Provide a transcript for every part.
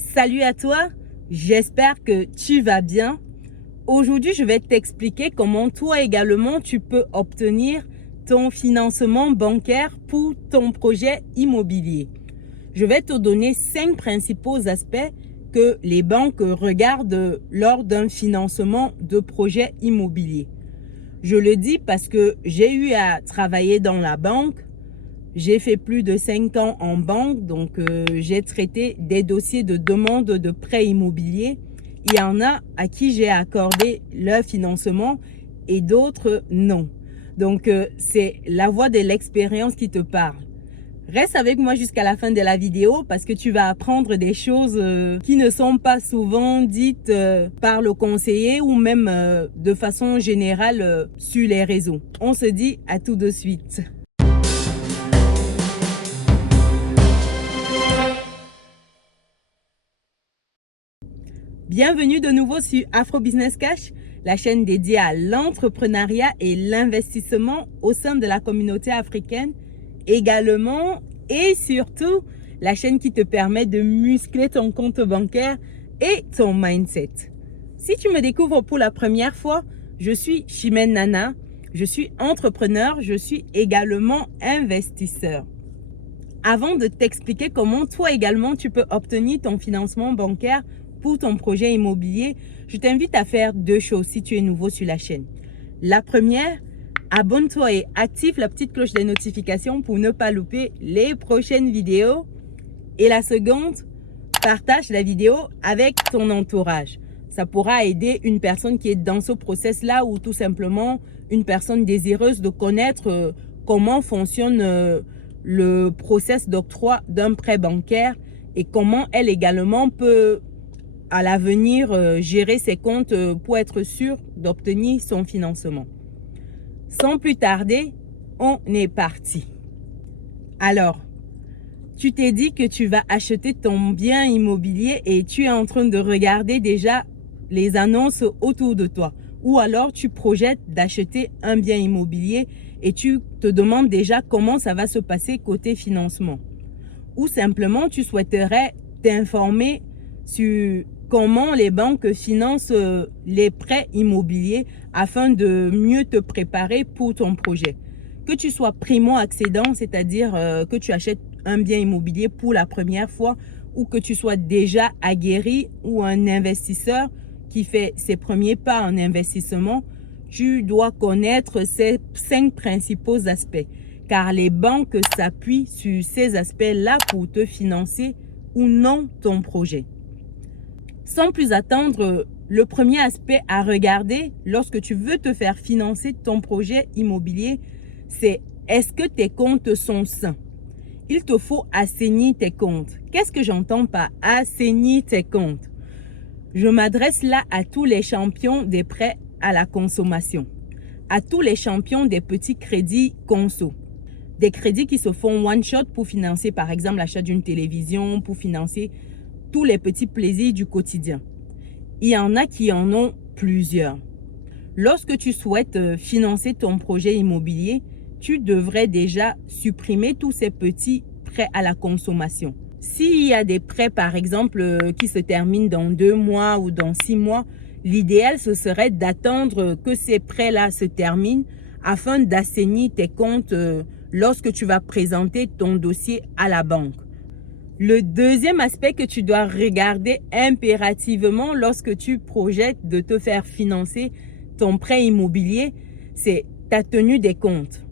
Salut à toi, j'espère que tu vas bien. Aujourd'hui, je vais t'expliquer comment toi également tu peux obtenir ton financement bancaire pour ton projet immobilier. Je vais te donner 5 principaux aspects que les banques regardent lors d'un financement de projet immobilier. Je le dis parce que j'ai eu à travailler dans la banque. J'ai fait plus de 5 ans en banque, donc j'ai traité des dossiers de demande de prêt immobilier. Il y en a à qui j'ai accordé leur financement et d'autres non. Donc c'est la voix de l'expérience qui te parle. Reste avec moi jusqu'à la fin de la vidéo parce que tu vas apprendre des choses qui ne sont pas souvent dites par le conseiller ou même de façon générale sur les réseaux. On se dit à tout de suite. Bienvenue de nouveau sur Afro Business Cash, la chaîne dédiée à l'entrepreneuriat et l'investissement au sein de la communauté africaine. Également et surtout, la chaîne qui te permet de muscler ton compte bancaire et ton mindset. Si tu me découvres pour la première fois, je suis Chimène Nana, je suis entrepreneur, je suis également investisseur. Avant de t'expliquer comment toi également tu peux obtenir ton financement bancaire pour ton projet immobilier, je t'invite à faire 2 choses si tu es nouveau sur la chaîne. La première, abonne-toi et active la petite cloche des notifications pour ne pas louper les prochaines vidéos. Et la seconde, partage la vidéo avec ton entourage. Ça pourra aider une personne qui est dans ce process-là ou tout simplement une personne désireuse de connaître comment fonctionne le process d'octroi d'un prêt bancaire et comment elle également peut à l'avenir gérer ses comptes pour être sûr d'obtenir son financement. Sans plus tarder, on est parti. Alors, tu t'es dit que tu vas acheter ton bien immobilier et tu es en train de regarder déjà les annonces autour de toi. Ou alors tu projettes d'acheter un bien immobilier et tu te demandes déjà comment ça va se passer côté financement. Ou simplement tu souhaiterais t'informer sur comment les banques financent les prêts immobiliers afin de mieux te préparer pour ton projet. Que tu sois primo-accédant, c'est-à-dire que tu achètes un bien immobilier pour la première fois ou que tu sois déjà aguerri ou un investisseur qui fait ses premiers pas en investissement, tu dois connaître ces 5 principaux aspects car les banques s'appuient sur ces aspects-là pour te financer ou non ton projet. Sans plus attendre, le premier aspect à regarder lorsque tu veux te faire financer ton projet immobilier, c'est est-ce que tes comptes sont sains? Il te faut assainir tes comptes. Qu'est-ce que j'entends par assainir tes comptes? Je m'adresse là à tous les champions des prêts à la consommation, à tous les champions des petits crédits conso. Des crédits qui se font one shot pour financer par exemple l'achat d'une télévision, pour financer tous les petits plaisirs du quotidien. Il y en a qui en ont plusieurs. Lorsque tu souhaites financer ton projet immobilier, tu devrais déjà supprimer tous ces petits prêts à la consommation. S'il y a des prêts par exemple qui se terminent dans 2 mois ou dans 6 mois, l'idéal ce serait d'attendre que ces prêts-là se terminent afin d'assainir tes comptes lorsque tu vas présenter ton dossier à la banque. Le deuxième aspect que tu dois regarder impérativement lorsque tu projettes de te faire financer ton prêt immobilier, c'est ta tenue des comptes.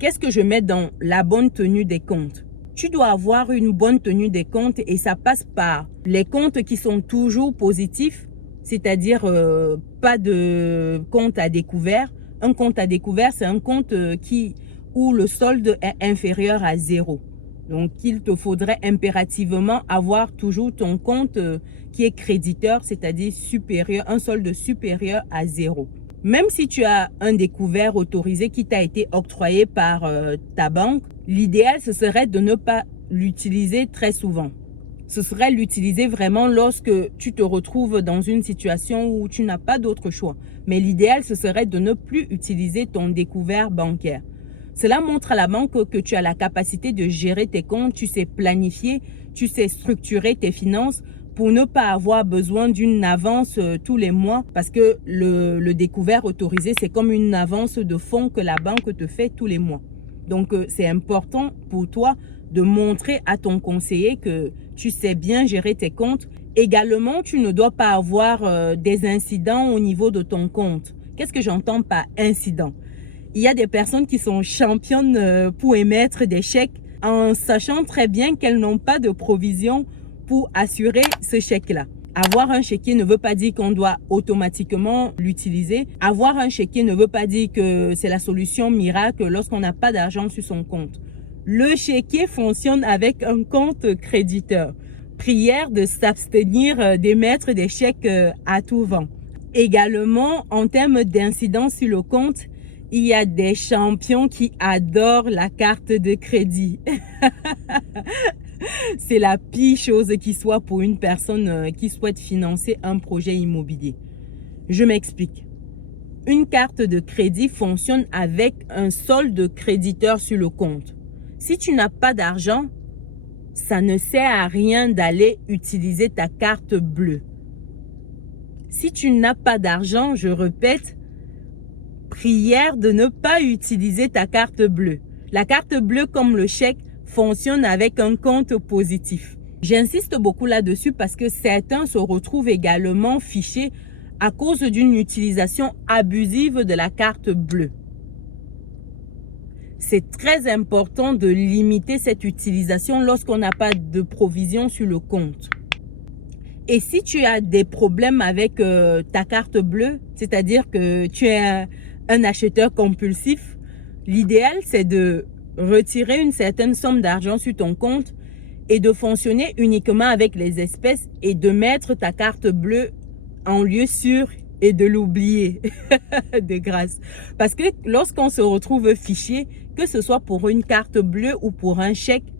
Qu'est-ce que je mets dans la bonne tenue des comptes? Tu dois avoir une bonne tenue des comptes et ça passe par les comptes qui sont toujours positifs, c'est-à-dire pas de compte à découvert. Un compte à découvert, c'est un compte où le solde est inférieur à 0. Donc, il te faudrait impérativement avoir toujours ton compte qui est créditeur, c'est-à-dire supérieur, un solde supérieur à 0. Même si tu as un découvert autorisé qui t'a été octroyé par ta banque, l'idéal, ce serait de ne pas l'utiliser très souvent. Ce serait l'utiliser vraiment lorsque tu te retrouves dans une situation où tu n'as pas d'autre choix. Mais l'idéal, ce serait de ne plus utiliser ton découvert bancaire. Cela montre à la banque que tu as la capacité de gérer tes comptes, tu sais planifier, tu sais structurer tes finances pour ne pas avoir besoin d'une avance tous les mois, parce que le découvert autorisé, c'est comme une avance de fonds que la banque te fait tous les mois. Donc, c'est important pour toi de montrer à ton conseiller que tu sais bien gérer tes comptes. Également, tu ne dois pas avoir des incidents au niveau de ton compte. Qu'est-ce que j'entends par incident? Il y a des personnes qui sont championnes pour émettre des chèques en sachant très bien qu'elles n'ont pas de provision pour assurer ce chèque-là. Avoir un chéquier ne veut pas dire qu'on doit automatiquement l'utiliser. Avoir un chéquier ne veut pas dire que c'est la solution miracle lorsqu'on n'a pas d'argent sur son compte. Le chéquier fonctionne avec un compte créditeur. Prière de s'abstenir d'émettre des chèques à tout vent. Également, en termes d'incidence sur le compte, il y a des champions qui adorent la carte de crédit. C'est la pire chose qui soit pour une personne qui souhaite financer un projet immobilier. Je m'explique. Une carte de crédit fonctionne avec un solde créditeur sur le compte. Si tu n'as pas d'argent, ça ne sert à rien d'aller utiliser ta carte bleue. Si tu n'as pas d'argent, je répète, prière de ne pas utiliser ta carte bleue. La carte bleue, comme le chèque, fonctionne avec un compte positif. J'insiste beaucoup là-dessus parce que certains se retrouvent également fichés à cause d'une utilisation abusive de la carte bleue. C'est très important de limiter cette utilisation lorsqu'on n'a pas de provision sur le compte. Et si tu as des problèmes avec ta carte bleue, c'est-à-dire que tu es un acheteur compulsif, l'idéal c'est de retirer une certaine somme d'argent sur ton compte et de fonctionner uniquement avec les espèces et de mettre ta carte bleue en lieu sûr et de l'oublier de grâce. Parce que lorsqu'on se retrouve fiché, que ce soit pour une carte bleue ou pour un chèque,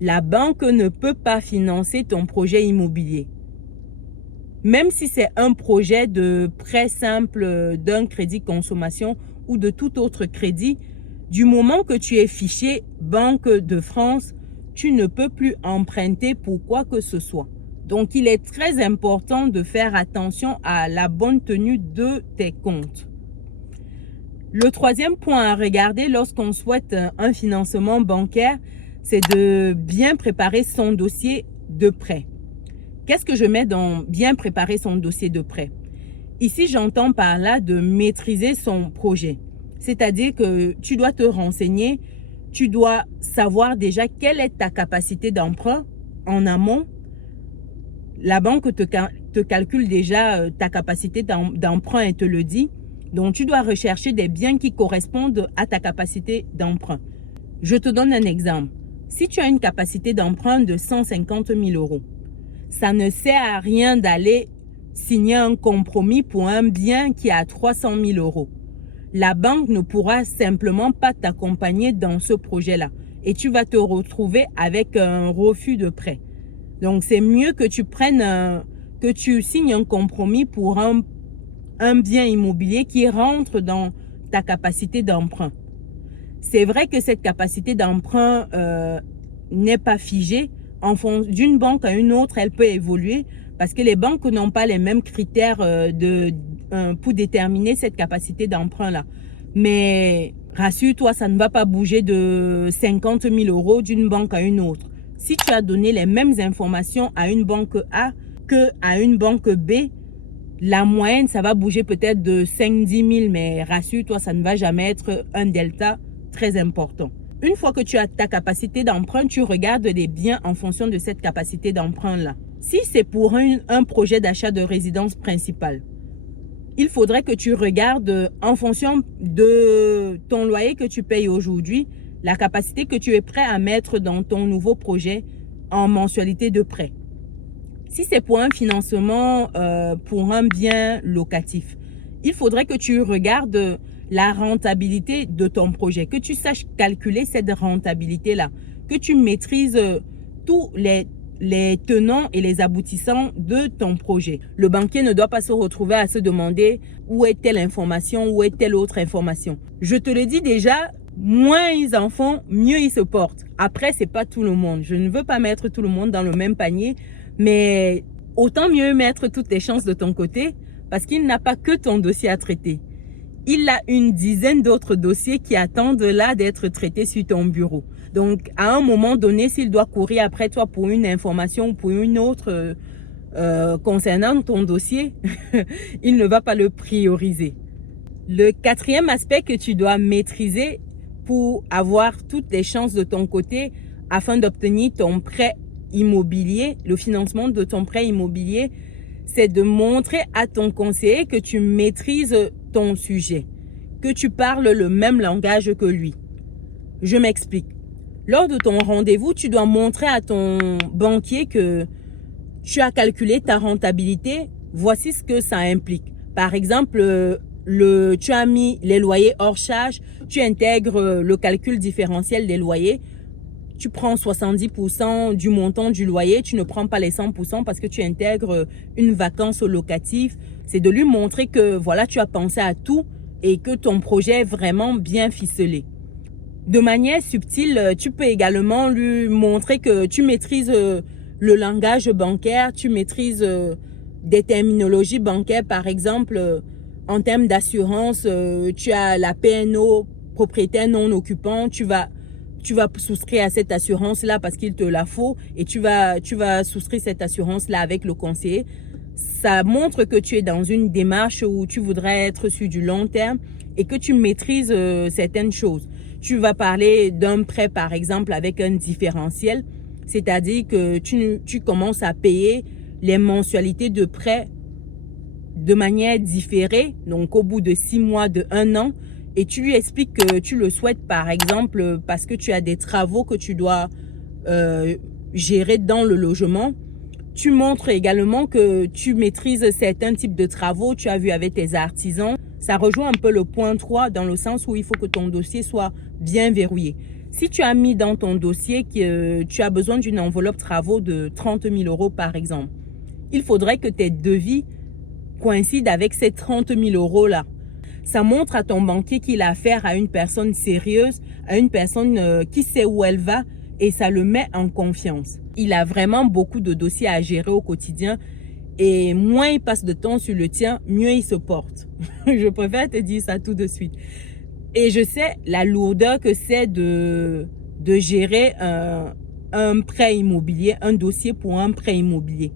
la banque ne peut pas financer ton projet immobilier. Même si c'est un projet de prêt simple d'un crédit consommation ou de tout autre crédit, du moment que tu es fiché Banque de France, tu ne peux plus emprunter pour quoi que ce soit. Donc, il est très important de faire attention à la bonne tenue de tes comptes. Le troisième point à regarder lorsqu'on souhaite un financement bancaire, c'est de bien préparer son dossier de prêt. Qu'est-ce que je mets dans bien préparer son dossier de prêt? Ici, j'entends par là de maîtriser son projet. C'est-à-dire que tu dois te renseigner, tu dois savoir déjà quelle est ta capacité d'emprunt en amont. La banque te calcule déjà ta capacité d'emprunt et te le dit. Donc, tu dois rechercher des biens qui correspondent à ta capacité d'emprunt. Je te donne un exemple. Si tu as une capacité d'emprunt de 150 000 €, ça ne sert à rien d'aller signer un compromis pour un bien qui est à 300 000 €. La banque ne pourra simplement pas t'accompagner dans ce projet-là. Et tu vas te retrouver avec un refus de prêt. Donc, c'est mieux que tu signes un compromis pour un bien immobilier qui rentre dans ta capacité d'emprunt. C'est vrai que cette capacité d'emprunt n'est pas figée. D'une banque à une autre, elle peut évoluer parce que les banques n'ont pas les mêmes critères pour déterminer cette capacité d'emprunt-là. Mais rassure-toi, ça ne va pas bouger de 50 000 € d'une banque à une autre. Si tu as donné les mêmes informations à une banque A qu'à une banque B, la moyenne, ça va bouger peut-être de 5-10 000, mais rassure-toi, ça ne va jamais être un delta très important. Une fois que tu as ta capacité d'emprunt, tu regardes les biens en fonction de cette capacité d'emprunt-là. Si c'est pour un projet d'achat de résidence principale, il faudrait que tu regardes en fonction de ton loyer que tu payes aujourd'hui, la capacité que tu es prêt à mettre dans ton nouveau projet en mensualité de prêt. Si c'est pour un financement pour un bien locatif, il faudrait que tu regardes la rentabilité de ton projet, que tu saches calculer cette rentabilité-là, que tu maîtrises tous les tenants et les aboutissants de ton projet. Le banquier ne doit pas se retrouver à se demander où est telle information, où est telle autre information. Je te le dis déjà, moins ils en font, mieux ils se portent. Après, c'est pas tout le monde. Je ne veux pas mettre tout le monde dans le même panier, Mais autant mieux mettre toutes tes chances de ton côté parce qu'il n'a pas que ton dossier à traiter. Il a une dizaine d'autres dossiers qui attendent là d'être traités sur ton bureau. Donc, à un moment donné, s'il doit courir après toi pour une information ou pour une autre concernant ton dossier, il ne va pas le prioriser. Le quatrième aspect que tu dois maîtriser pour avoir toutes les chances de ton côté afin d'obtenir ton prêt immobilier, le financement de ton prêt immobilier, c'est de montrer à ton conseiller que tu maîtrises ton sujet, que tu parles le même langage que lui. Je m'explique. Lors de ton rendez-vous, tu dois montrer à ton banquier que tu as calculé ta rentabilité. Voici ce que ça implique. Par exemple, tu as mis les loyers hors charge, tu intègres le calcul différentiel des loyers. Tu prends 70% du montant du loyer, tu ne prends pas les 100% parce que tu intègres une vacance locative. C'est de lui montrer que voilà, tu as pensé à tout et que ton projet est vraiment bien ficelé. De manière subtile, tu peux également lui montrer que tu maîtrises le langage bancaire, tu maîtrises des terminologies bancaires. Par exemple, en termes d'assurance, tu as la PNO, propriétaire non occupant, tu vas souscrire à cette assurance-là parce qu'il te la faut et tu vas souscrire cette assurance-là avec le conseiller. Ça montre que tu es dans une démarche où tu voudrais être sur du long terme et que tu maîtrises certaines choses. Tu vas parler d'un prêt, par exemple, avec un différentiel, c'est-à-dire que tu commences à payer les mensualités de prêt de manière différée, donc au bout de 6 mois, de 1 an, et tu lui expliques que tu le souhaites, par exemple, parce que tu as des travaux que tu dois gérer dans le logement. Tu montres également que tu maîtrises certains types de travaux, tu as vu avec tes artisans. Ça rejoint un peu le point 3 dans le sens où il faut que ton dossier soit bien verrouillé. Si tu as mis dans ton dossier que tu as besoin d'une enveloppe travaux de 30 000 € par exemple, il faudrait que tes devis coïncident avec ces 30 000 € là. Ça montre à ton banquier qu'il a affaire à une personne sérieuse, à une personne qui sait où elle va et ça le met en confiance. Il a vraiment beaucoup de dossiers à gérer au quotidien et moins il passe de temps sur le tien, mieux il se porte. Je préfère te dire ça tout de suite. Et je sais la lourdeur que c'est de gérer un prêt immobilier, un dossier pour un prêt immobilier.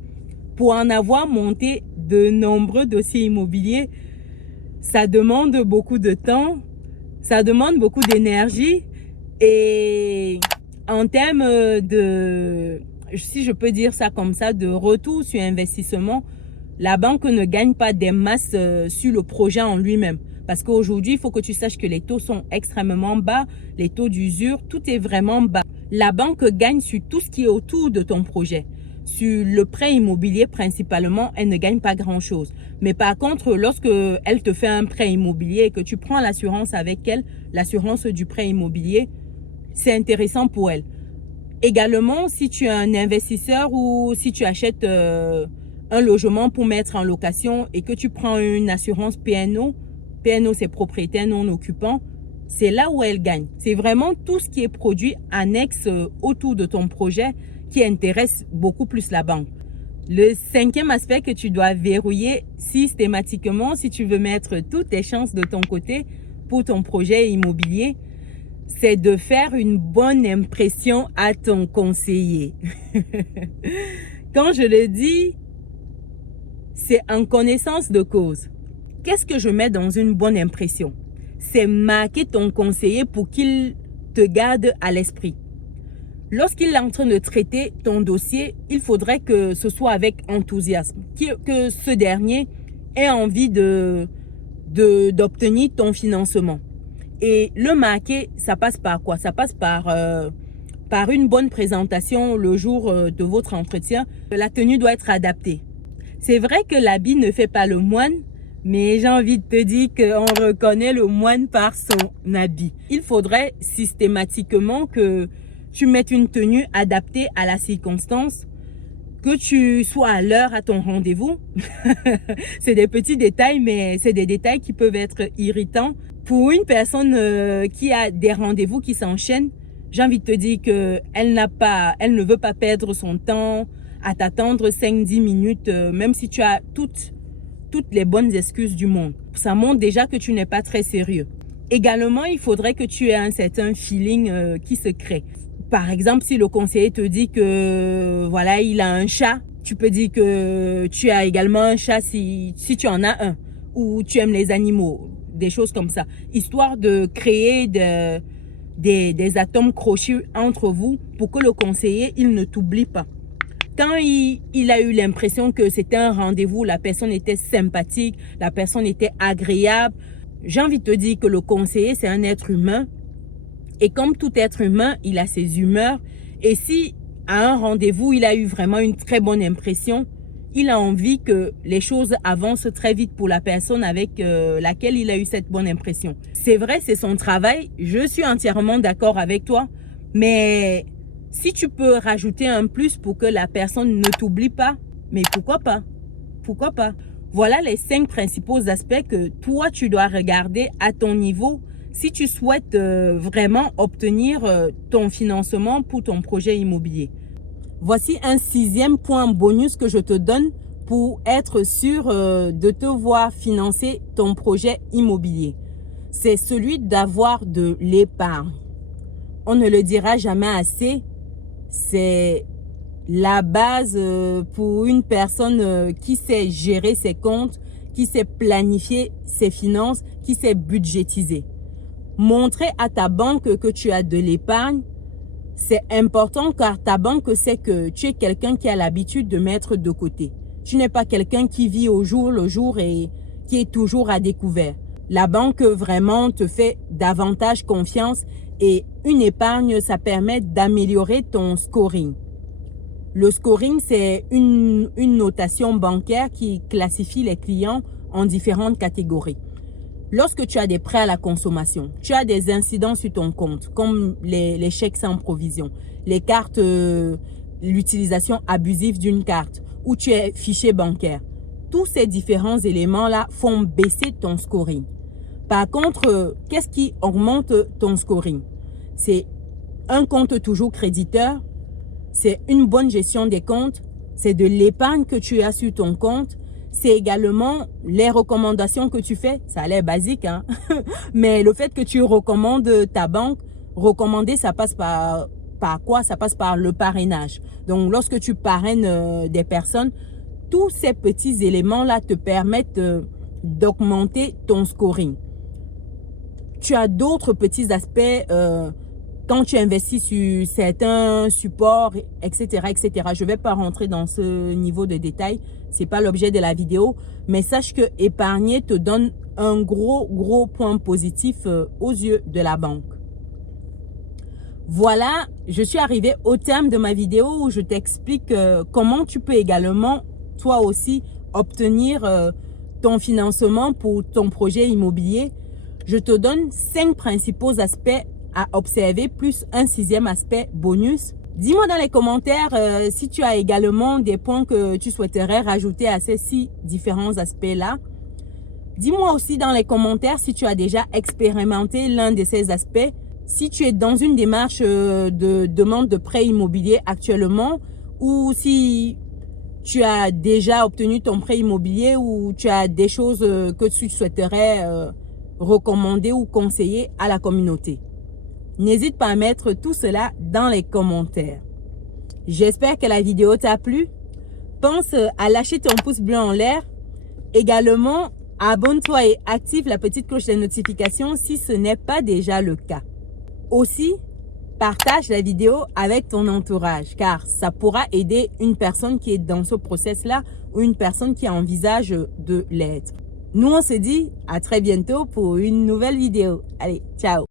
Pour en avoir monté de nombreux dossiers immobiliers, ça demande beaucoup de temps, ça demande beaucoup d'énergie et en termes de, si je peux dire ça comme ça, de retour sur investissement, la banque ne gagne pas des masses sur le projet en lui-même. Parce qu'aujourd'hui, il faut que tu saches que les taux sont extrêmement bas, les taux d'usure, tout est vraiment bas. La banque gagne sur tout ce qui est autour de ton projet. Sur le prêt immobilier principalement, elle ne gagne pas grand-chose. Mais par contre, lorsque elle te fait un prêt immobilier et que tu prends l'assurance avec elle, l'assurance du prêt immobilier, c'est intéressant pour elle. Également, si tu es un investisseur ou si tu achètes un logement pour mettre en location et que tu prends une assurance PNO, PNO c'est propriétaire non occupant, c'est là où elle gagne. C'est vraiment tout ce qui est produit annexe autour de ton projet qui intéresse beaucoup plus la banque. Le cinquième aspect que tu dois verrouiller systématiquement si tu veux mettre toutes tes chances de ton côté pour ton projet immobilier, c'est de faire une bonne impression à ton conseiller. Quand je le dis, c'est en connaissance de cause. Qu'est-ce que je mets dans une bonne impression? C'est marquer ton conseiller pour qu'il te garde à l'esprit. Lorsqu'il est en train de traiter ton dossier, il faudrait que ce soit avec enthousiasme, que ce dernier ait envie d'obtenir ton financement. Et le marquer, ça passe par quoi? Ça passe par une bonne présentation le jour de votre entretien. La tenue doit être adaptée. C'est vrai que l'habit ne fait pas le moine, mais j'ai envie de te dire qu'on reconnaît le moine par son habit. Il faudrait systématiquement que tu mettes une tenue adaptée à la circonstance, que tu sois à l'heure à ton rendez-vous. C'est des petits détails, mais c'est des détails qui peuvent être irritants. Pour une personne qui a des rendez-vous qui s'enchaînent, j'ai envie de te dire qu'elle ne veut pas perdre son temps à t'attendre 5-10 minutes, même si tu as toutes les bonnes excuses du monde. Ça montre déjà que tu n'es pas très sérieux. Également, il faudrait que tu aies un certain feeling qui se crée. Par exemple, si le conseiller te dit que voilà, il a un chat, tu peux dire que tu as également un chat si tu en as un, ou tu aimes les animaux, des choses comme ça, histoire de créer des atomes crochus entre vous pour que le conseiller, il ne t'oublie pas. Quand il a eu l'impression que c'était un rendez-vous, la personne était sympathique, la personne était agréable, j'ai envie de te dire que le conseiller, c'est un être humain. Et comme tout être humain, il a ses humeurs. Et si à un rendez-vous, il a eu vraiment une très bonne impression, il a envie que les choses avancent très vite pour la personne avec laquelle il a eu cette bonne impression. C'est vrai, c'est son travail. Je suis entièrement d'accord avec toi. Mais si tu peux rajouter un plus pour que la personne ne t'oublie pas, mais pourquoi pas? Pourquoi pas? Voilà les 5 principaux aspects que toi, tu dois regarder à ton niveau si tu souhaites vraiment obtenir ton financement pour ton projet immobilier. Voici un 6e point bonus que je te donne pour être sûr de te voir financer ton projet immobilier. C'est celui d'avoir de l'épargne. On ne le dira jamais assez, c'est la base pour une personne qui sait gérer ses comptes, qui sait planifier ses finances, qui sait budgétiser. Montrer à ta banque que tu as de l'épargne, c'est important car ta banque sait que tu es quelqu'un qui a l'habitude de mettre de côté. Tu n'es pas quelqu'un qui vit au jour le jour et qui est toujours à découvert. La banque vraiment te fait davantage confiance et une épargne, ça permet d'améliorer ton scoring. Le scoring, c'est une notation bancaire qui classifie les clients en différentes catégories. Lorsque tu as des prêts à la consommation, tu as des incidents sur ton compte, comme les chèques sans provision, les cartes, l'utilisation abusive d'une carte, ou tu es fiché bancaire. Tous ces différents éléments-là font baisser ton scoring. Par contre, qu'est-ce qui augmente ton scoring? C'est un compte toujours créditeur, c'est une bonne gestion des comptes, c'est de l'épargne que tu as sur ton compte, c'est également les recommandations que tu fais. Ça a l'air basique, hein? Mais le fait que tu recommandes ta banque, recommander, ça passe par quoi? Ça passe par le parrainage. Donc, lorsque tu parraines des personnes, tous ces petits éléments-là te permettent d'augmenter ton scoring. Tu as d'autres petits aspects quand tu investis sur certains supports, etc., etc. Je ne vais pas rentrer dans ce niveau de détail. Ce n'est pas l'objet de la vidéo. Mais sache que épargner te donne un gros point positif aux yeux de la banque. Voilà, je suis arrivée au terme de ma vidéo où je t'explique comment tu peux également, toi aussi, obtenir ton financement pour ton projet immobilier. Je te donne 5 principaux aspects à observer, plus un 6e aspect bonus. Dis-moi dans les commentaires si tu as également des points que tu souhaiterais rajouter à ces 6 différents aspects-là. Dis-moi aussi dans les commentaires si tu as déjà expérimenté l'un de ces aspects. Si tu es dans une démarche de demande de prêt immobilier actuellement, ou si tu as déjà obtenu ton prêt immobilier, ou tu as des choses que tu souhaiterais recommander ou conseiller à la communauté. N'hésite pas à mettre tout cela dans les commentaires. J'espère que la vidéo t'a plu. Pense à lâcher ton pouce bleu en l'air. Également, abonne-toi et active la petite cloche de notification si ce n'est pas déjà le cas. Aussi, partage la vidéo avec ton entourage car ça pourra aider une personne qui est dans ce process-là ou une personne qui envisage de l'être. Nous, on se dit à très bientôt pour une nouvelle vidéo. Allez, ciao!